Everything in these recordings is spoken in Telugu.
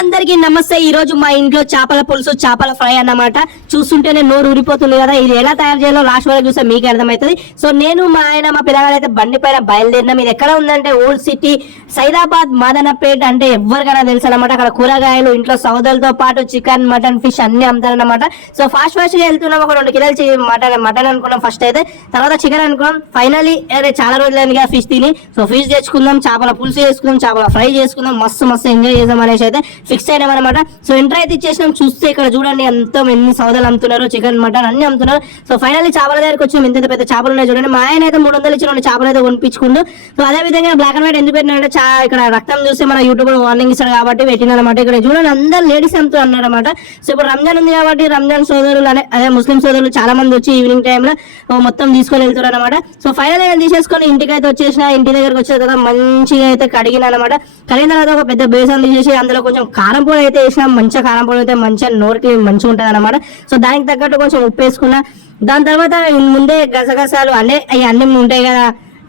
అందరికీ నమస్తే. ఈ రోజు మా ఇంట్లో చేపల పులుసు చేపల ఫ్రై అన్నమాట. చూస్తుంటేనే నోరు ఊరిపోతుంది కదా. ఇది ఎలా తయారు చేయాలో లాస్ట్ వరకు చూస్తే మీకు అర్థమవుతుంది. సో నేను మా ఆయన మా పిల్లగాడు అయితే బండి పైన బయలుదేరినాం. ఇది ఎక్కడ ఉందంటే ఓల్డ్ సిటీ సైదాబాద్ మదనపేట అంటే ఎవరికైనా తెలుసు అనమాట అక్కడ కూరగాయలు ఇంట్లో సౌదలతో పాటు చికెన్ మటన్ ఫిష్ అన్ని అమ్ముతారన్నమాట. సో ఫాస్ట్ ఫాస్ట్గా వెళ్తున్నాం. ఒక రెండు కిలోలు మటన్ మటన్ అనుకున్నాం ఫస్ట్ అయితే. తర్వాత చికెన్ అనుకున్నాం. ఫైనలీ అరే చాలా రోజులైంది ఫిష్ తిని. సో ఫిష్ తెచ్చుకుందాం చేపల పులుసు చేసుకుందాం చేపల ఫ్రై చేసుకుందాం. మస్తు మస్తు ఎంజాయ్ చేద్దాం అనేసి అయితే ఫిక్స్ అయినాం అనమాట సో ఎంటర్ అయితే ఇచ్చేసినాం. చూస్తే ఇక్కడ చూడండి ఎంతో ఎన్ని సౌదాలు అమ్ముతున్నారు చికెన్ మటన్ అన్ని అమ్ముతున్నారు. సో ఫైనల్లీ చేపల దగ్గరికి వచ్చాం. ఇంత పెద్ద చేపలు ఉన్నాయి చూడండి. మా ఆయన అయితే మూడు వందలు ఇచ్చిన రెండు చేపలు అయితే కొనిపించుకుంటూ సో అదే విధంగా బ్లాక్ అండ్ వైట్ ఎందుకు పెట్టినంటే చా ఇక్కడ రక్తం చూస్తే మన యూట్యూబ్ వార్నింగ్ ఇస్తారు కాబట్టి పెట్టినారు అనమాట ఇక్కడ చూడండి అందరు లేడీస్ అమ్ముతూ అన్నారు అనమాట సో ఇప్పుడు రంజాన్ ఉంది కాబట్టి రంజాన్ సోదరులు అనే అదే ముస్లిం సోదరులు చాలా మంది వచ్చి ఈవినింగ్ టైంలో మొత్తం తీసుకొని వెళ్తారు అనమాట సో ఫైనల్ నేను తీసేసుకొని ఇంటికి అయితే వచ్చేసిన ఇంటి దగ్గరకు వచ్చే కదా మంచిగా అయితే కడిగిన అనమాట కడిగిన తర్వాత ఒక పెద్ద బేసన్ తీసేసి అందులో కొంచెం కారం పొడి అయితే వేసినా మంచిగా కారం పొడి అయితే మంచిగా నోరుకి మంచిగా ఉంటుంది అనమాట సో దానికి తగ్గట్టు కొంచెం ఉప్పు వేసుకున్నా. దాని తర్వాత ముందే గసగసాలు అంటే అవి అన్ని ఉంటాయి కదా.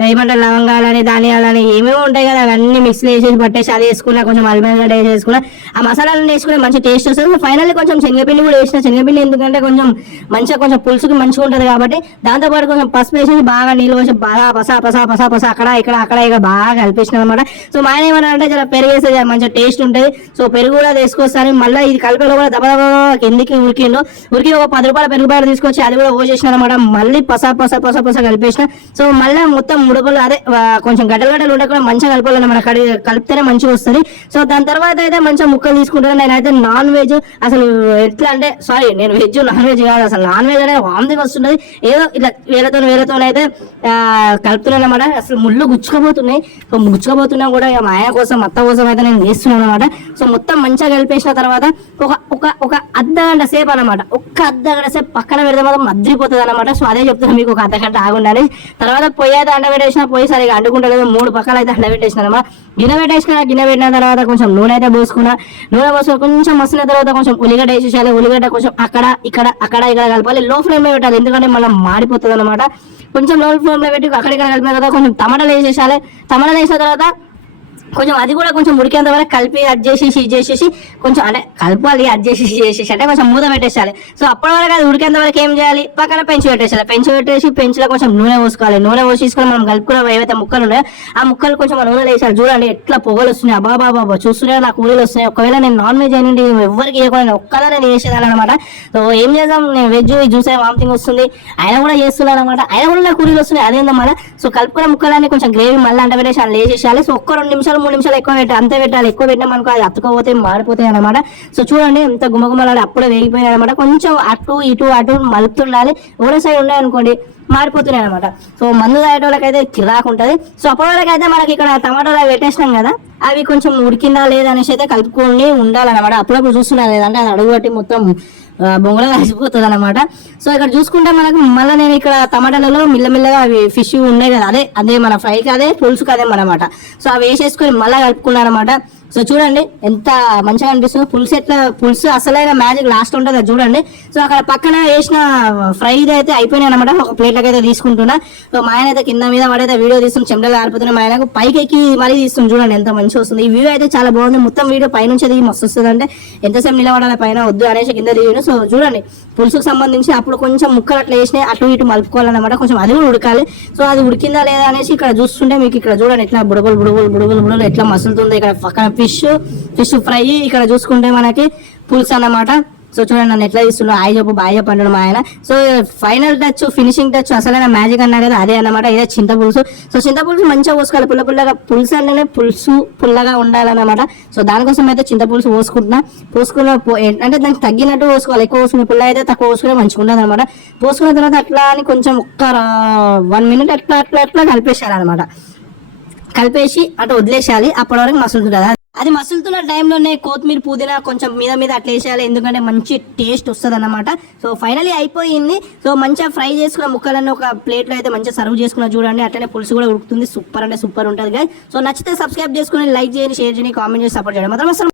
ఏమంటారు లవంగాలని ధాన్యాలని ఏమేమి ఉంటాయి కదా అవన్నీ మిక్స్ వేసేసి పట్టేసి అది వేసుకున్నా కొంచెం అల్లం గడ్డ వేసేసుకున్నా ఆ మసాలాలను వేసుకుని మంచి టేస్ట్ వస్తుంది. ఫైనల్ కొంచెం శనగపిండి కూడా వేసిన. శనగపిండి ఎందుకంటే కొంచెం మంచిగా కొంచెం పులుసుకి మంచిగా ఉంటుంది కాబట్టి దాంతోపాటు కొంచెం పసుపు వేసేసి బాగా నీళ్ళు పోసి బాగా పసా పసా పసా పసా అక్కడ ఇక్కడ అక్కడ ఇక బాగా కలిపేసిన అనమాట సో మా ఆయన అంటే చాలా పెరుగు వేస్తే మంచిగా టేస్ట్ ఉంటుంది. సో పెరుగు కూడా తీసుకొస్తాను మళ్ళీ ఇది కలిపేలో కూడా దబ దబ కిందికి ఉరికిండు. ఉరికి ఒక పది రూపాయల పెరుగు ప్యాకెట్ తీసుకొచ్చి అది కూడా పోసేసిన అనమాట మళ్ళీ పసా పసా పసా పసా కలిపేసిన. సో మళ్ళీ మొత్తం ముడపలు అదే కొంచెం గడ్డలు గడ్డలు ఉండకుండా మంచిగా కలపాలన్నమాట కడి కలిపితేనే మంచిగా వస్తుంది. సో దాని తర్వాత అయితే మంచిగా ముక్కలు తీసుకుంటాను. నేనైతే నాన్ వెజ్ అసలు ఎట్లా అంటే సారీ నేను వెజ్ నాన్ వెజ్ కాదు. అసలు నాన్ వెజ్ అనేది వామిటింగ్ వస్తున్నది ఏదో ఇట్లా వేరేతో వేరేతో అయితే కలుపుతున్నాను అనమాట అసలు ముళ్ళు గుచ్చుకోబోతున్నాయి సో గుచ్చుకోబోతున్నా కూడా ఇక మా ఆయన కోసం అత్త కోసం అయితే నేను వేస్తున్నాను అనమాట సో మొత్తం మంచిగా కలిపేసిన తర్వాత ఒక ఒక ఒక అర్ధ గంట సేపు అనమాట ఒక్క అర్ధ గంట సేపు పక్కన పెడితే మాత్రం మద్రిపోతుంది అనమాట సో అదే చెప్తున్నాను మీకు ఒక అర్ధ గంట ఆగుండాలి. తర్వాత పొయ్యేది అంటే పెట్టేసిన పోయేసరికి సరిగా మూడు పక్కల అయితే అండ పెట్టేసిన అనమాట గిన్నె పెట్టేసుకున్నా గిన్నె పెట్టిన తర్వాత కొంచెం నూనె అయితే పోసుకున్నా. నూనె పోసుకుని కొంచెం మసిన తర్వాత కొంచెం ఉల్లిగడ్డ వేసేసాలి ఉల్లిగడ్డ కొంచెం అక్కడ ఇక్కడ అక్కడ ఇక్కడ కలపాలి. లో ఫ్లేమ్లో పెట్టాలి. ఎందుకంటే మళ్ళీ మాడిపోతుంది అనమాట కొంచెం లో ఫ్లేమ్లో పెట్టి అక్కడ ఇక్కడ కలిపిన తర్వాత కొంచెం టమాటాలు వేసేసాలి టమాటాలు వేసిన తర్వాత కొంచెం అది కూడా కొంచెం ఉడికేంత వరకు కలిపి అది చేసేసి ఇది చేసేసి కొంచెం అంటే కలపాలి అది చేసేసి చేసేసి అంటే కొంచెం మూత పెట్టేసాలి సో అప్పటి వరకు అది ఉడికేంత వరకు ఏం చేయాలి? పక్కన పెంచి పెట్టేసాలి పెంచి పెట్టేసి పెంచులో కొంచెం నూనె పోసుకోవాలి. నూనె పోసేసుకొని మనం కలుపుకున్న ఏవైతే ముక్కలు ఉన్నాయో ఆ ముక్కలు కొంచెం మనం నూనెలో వేసాలి చూడండి ఎట్లా పొగలు వస్తున్నాయి. అబ్బా బాబా బాబా చూస్తూనే నాకు ఊరిలో వస్తున్నాయి. ఒకవేళ నేను నాన్ వెజ్ అయినండి ఎవరికి వేయకుండా ఒక్కదా నేను చేసేదాన్ని అనమాట సో ఏం చేద్దాం? నేను వెజ్ చూసే వామిటింగ్ వస్తుంది. ఆయన కూడా చేస్తున్నాను అనమాట ఆయన కూడా నాకు ఊరిలో వస్తున్నాయి. అదేందన్నమాట? సో కలుపుకున్న ముక్కలన్నీ కొంచెం గ్రేవీ మళ్ళీ అంట పెట్టేసి అలా వేసేసాలి సో ఒక్క రెండు నిమిషాలు మూడు నిమిషాలు ఎక్కువ పెట్టాలి అంతే పెట్టాలి. ఎక్కువ పెట్టినా అనుకో అది అతుకపోతే మాడిపోతాయి అనమాట సో చూడండి ఎంత గుమ్మగుమ్మలాడి అప్పుడే వేగిపోయినాయి అనమాట కొంచెం అటు ఇటు అటు మలుపుతుండాలి. ఒకటే సైడ్ ఉన్నాయి అనుకోండి మారిపోతున్నాయి అనమాట సో మందు తాగేటోళ్ళకైతే కిరాకు ఉంటుంది. సో అప్పటి వరకు అయితే మనకి ఇక్కడ టమాటాలు అవి పెట్టేసినాం కదా అవి కొంచెం ఉడికిందా లేదా అనేసి అయితే కలుపుకొని ఉండాలన్నమాట. అప్పుడప్పుడు చూస్తున్నారు లేదంటే అది అడుగు మొత్తం బొంగలో కలిసిపోతుంది అనమాట సో ఇక్కడ చూసుకుంటే మనకు మళ్ళీ నేను ఇక్కడ టమాటాలలో మిల్లమిల్లగా అవి ఫిష్ ఉన్నాయి కదా అదే అదే మన ఫ్రైకి అదే పులుసుకి అదే అనమాట సో అవి వేసేసుకొని మళ్ళీ కలుపుకున్నాను అనమాట సో చూడండి ఎంత మంచిగా అనిపిస్తుంది. పులుసు ఎట్లా పులుసు అసలైన మ్యాజిక్ లాస్ట్ ఉంటుంది అది చూడండి. సో అక్కడ పక్కన వేసిన ఫ్రై అయితే అయిపోయినాయి అనమాట ఒక ప్లేట్లకి అయితే తీసుకుంటున్నా. సో మా ఆయన అయితే కింద మీద పడైతే వీడియో తీస్తుంది చెమటలు ఆరిపోతున్నాయి మా ఆయనకు పైకి ఎక్కి మరీ తీస్తుంది చూడండి ఎంత మంచిగా వస్తుంది. ఈ వ్యూ అయితే చాలా బాగుంది. మొత్తం వీడియో పైనుంచి దిగి మస్తు వస్తుంది అంటే ఎంతసేపు నిలబడాలి పైన వద్దు అనేసి కింద దిగాను సో చూడండి పులుసుకు సంబంధించి అప్పుడు కొంచెం ముక్కలు అట్లా వేసినాయి. అటు ఇటు మలుపుకోవాలన్నమాట. కొంచెం అది కూడా ఉడకాలి. సో అది ఉడికిందా లేదా అనేసి ఇక్కడ చూస్తుంటే మీకు ఇక్కడ చూడండి ఎట్లా బుడగలు బుడగలు బుడగలు బుడగలు ఎట్లా మసులుతుంది. ఇక్కడ పక్కన ఫిష్ ఫిష్ ఫ్రై ఇక్కడ చూసుకుంటే మనకి పులుసు అన్నమాట. సో చూడండి నన్ను ఎట్లా ఇస్తున్నా ఆయ చెప్పు బాయ్ చెప్పు అంటాడు మా ఆయన. So final touch finishing touch అసలైన మ్యాజిక్ అన్నా కదా అదే అన్నమాట. ఇదే చింత పులుసు. సో చింత పులుసు మంచిగా పోసుకోవాలి. పుల్ల పుల్లగా పులుసు అంటేనే పులుసు పుల్లగా ఉండాలన్నమాట. సో దానికోసం అయితే చింత పులుసు పోసుకుంటున్నా. పోసుకున్న అంటే దానికి తగ్గినట్టు పోసుకోవాలి. ఎక్కువ పోసుకునే పుల్ల అయితే తక్కువ పోసుకునే మంచిగా ఉండదు అనమాట పోసుకున్న తర్వాత అట్లా అని కొంచెం ఒక్క వన్ మినిట్ అట్లా అట్లా అట్లా కలిపేసేయాలన్నమాట. కలిపేసి అటు వదిలేసేయాలి. అప్పటి వరకు మసులుతుంది కదా. అది మసులుతున్న టైంలోనే కొత్తిమీర పుదీనా కొంచెం మీద మీద అట్లా వేసేయాలి. ఎందుకంటే మంచి టేస్ట్ వస్తుంది అనమాట సో ఫైనలీ అయిపోయింది. సో మంచిగా ఫ్రై చేసుకున్న ముక్కలన్నీ ఒక ప్లేట్లో అయితే మంచిగా సర్వ్ చేసుకున్న చూడండి. అట్లనే పులుసు కూడా ఉడుకుతుంది. సూపర్ అంటే సూపర్ ఉంటుంది guys. సో నచ్చితే సబ్స్క్రైబ్ చేసుకుని లైక్ చేయండి షేర్ చేయండి కామెంట్ చేసి సపోర్ట్ చేయండి. మాత్రం అసలు